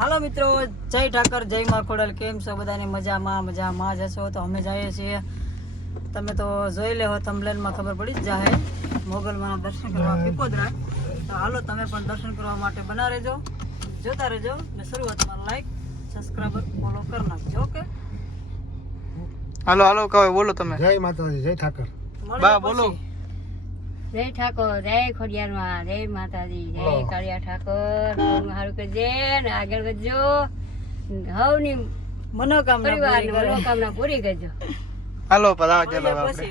હાલો મિત્રો જય ઠાકર જય મા ખોડલ. કેમ છો બધાની? મજામાં મજામાં જ હશો? તો અમે જઈએ છીએ. તમે તો જોઈ લેવો થંબલેનમાં ખબર પડી જ જાહે. મોગલમાં દર્શન કરવા પીપોદરા તો હાલો તમે પણ દર્શન કરવા માટે બના રહેજો. જોતા રહેજો ને શરૂઆતમાં લાઈક સબસ્ક્રાઈબર ફોલો કરી નાખજો ઓકે હાલો હાલો કહો બોલો તમે. જય માતાજી જય ઠાકર. બા, બોલો. જય ઠાકોર જય ખોડિયારમાં જય માતાજી જય. કાળિયા ઠાકોર. સારું કરજે ને આગળ વધજો. હવની મનોકામના મનોકામના પૂરી કરજો. હાલો પધાવ ચાલો આપણે.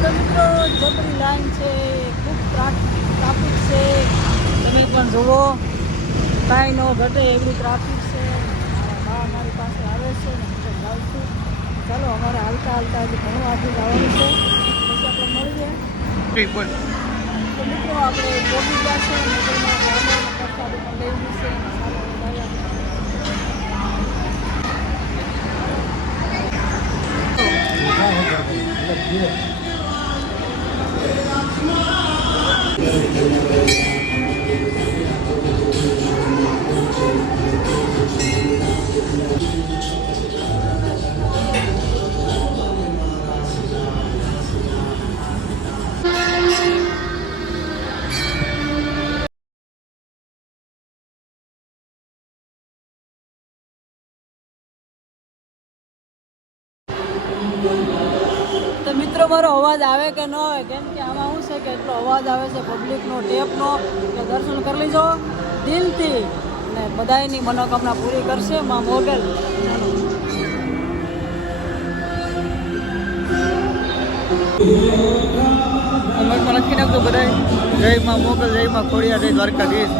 તો મિત્રો જબરી લાઈન છે ખૂબ ટ્રાફિક ટ્રાફિક છે. તમે પણ જુઓ કાંઈ ન ઘટે એવડી ટ્રાફિક છે. મારા બા મારી પાસે આવે છે ને હું જાઉં છું. ચાલો અમારે હાલતા હાલતા હજી ઘણું આગળ જવાનું છે. પછી આપણે મળીએ. તો મિત્રો આપણે ગયા છે નગરમાં પણ લઈ ચાલો તો મિત્રો મારો અવાજ આવે કે ન આવે? કેમ કે આમાં શું છે કે એટલો અવાજ આવે છે પબ્લિકનો ટેપનો એટલે દર્શન કરી લીજો. દિલથી. ને બધાયની મનોકામના પૂરી કરશે માં મોગલ. અમે પણ લખી નાખતો બધા જય માં મોગલ જય માં ખોડિયા જય દ્વારકાધીશ.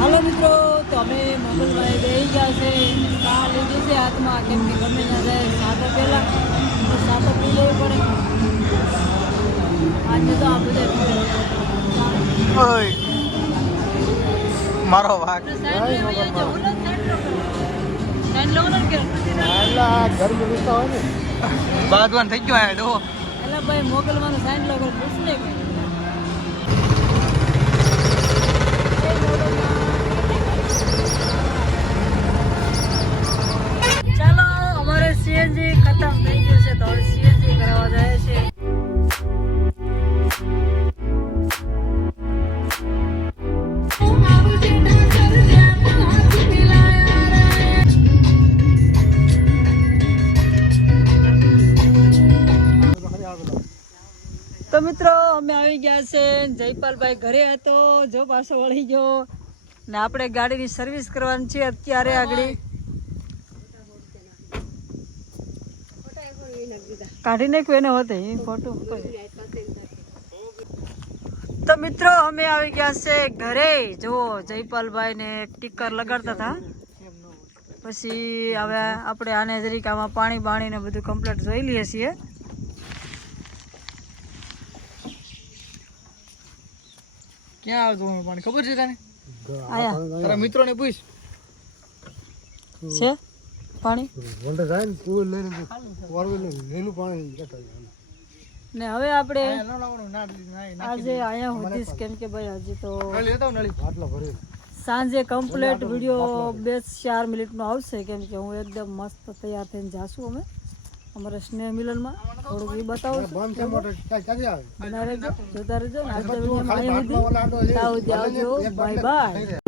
હાલો મિત્રો તો અમે મોગલભાઈ જઈ ગયા છે. લીધી છે હાથમાં કેમ કે ગમે ના જાય સાતો પહેલાં. તો સાતો પી લેવી પડે. આજે તો આ બધા મારો વાક ગરમી વિસ્તાર હોય ને. બાદવાન થઈ ગયો હેડો એટલે ભાઈ મોકલવાનું સાઈન લોકો પૂછ લે તો મિત્રો અમે આવી ગયા છે જયપાલભાઈ ઘરે હતો જો પાછો વળી ગયો. ને આપણે ગાડીની સર્વિસ કરવાની છે અત્યારે આગળ. કાઢી નાખ્યું એને હોતે ફોટો તો મિત્રો અમે આવી ગયા છે ઘરે. જુઓ જયપાલભાઈ ને ટીકર લગાડતા હતા. પછી હવે આપણે આને જરીક આમાં પાણી બાણી ને બધું કમ્પ્લીટ જોઈ લઈએ છીએ. ક્યાં આવતું હું પાણી? ખબર છે તને? આયા. તારા મિત્રોને પૂછ. છે? પાણી? વંડે જાય ને તું લઈને લઈને એનું પાણી લેતા ને હવે આપણે આજે અહીંયા હોતીશ કેમ કે ભાઈ હજી તો નળી લેતા નળી. આટલા ભરે સાંજે કમ્પ્લીટ વીડિયો બે ચાર મિનિટનો આવશે કેમ કે હું એકદમ મસ્ત તૈયાર થઈને જાશું અમે. અમારા સ્નેહ મિલનમાં થોડુંક એ બતાવું જોતા રહેજો આવજો. Bye bye